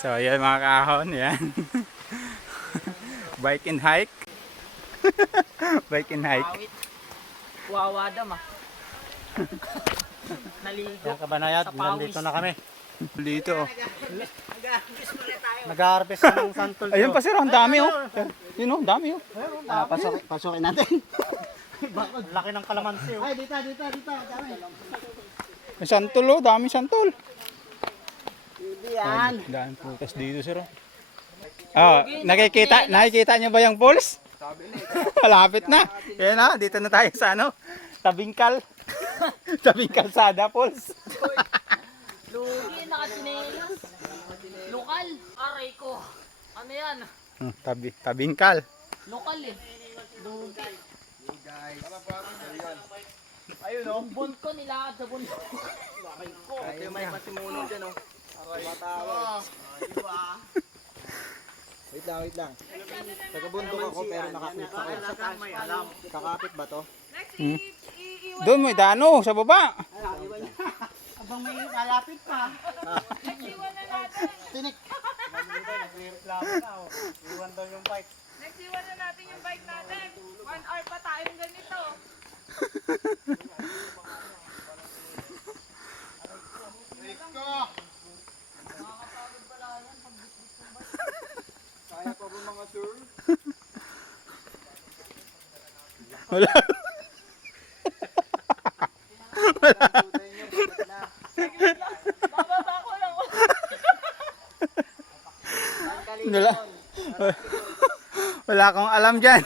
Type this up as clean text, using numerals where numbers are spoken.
So, yan mga kahon, yan. Bike and hike. Bike and hike. Awit. Wawadam ah. Naligo. Yan kabanayad, Sa pawis. nandito na kami. Dito. Oh. Nag-harvest na ng santol. Ayun pa sir, ang dami oh. Yun oh, ang dami oh. Pasukin natin. Laki ng kalamansi. Oh. Ay, dito. Dami. May santol oh, dami santol. Yan. Dami putas dito sir oh. Ah, nakikita niyo ba yung poles? Malapit na. Yan na, dito na tayo sa ano, Tabingkal. Tabing kalsada poles. Lugi, nakatinelas. Lokal. Aray ko. Ano yan? Tabingkal. Lokal eh. Lugi. Ayun o. Bunt ko nilakad sa bunt. Aray ko. Ito yung may pasimuno dyan, oh. Aray ko. Wait lang. Taga-bundok ako pero nakapit ako. Kakapit ba to? Doon may dano sa baba. Abang may lalapit pa. Tinik. Nagreklamo na. Oh. Iwan daw yung bike. Nagsiwan na natin yung bike natin. 1 hour pa tayong ganito. Kaya pa ba mga sir? Wala. Bababa ko lang. Wala. Wala akong alam dyan.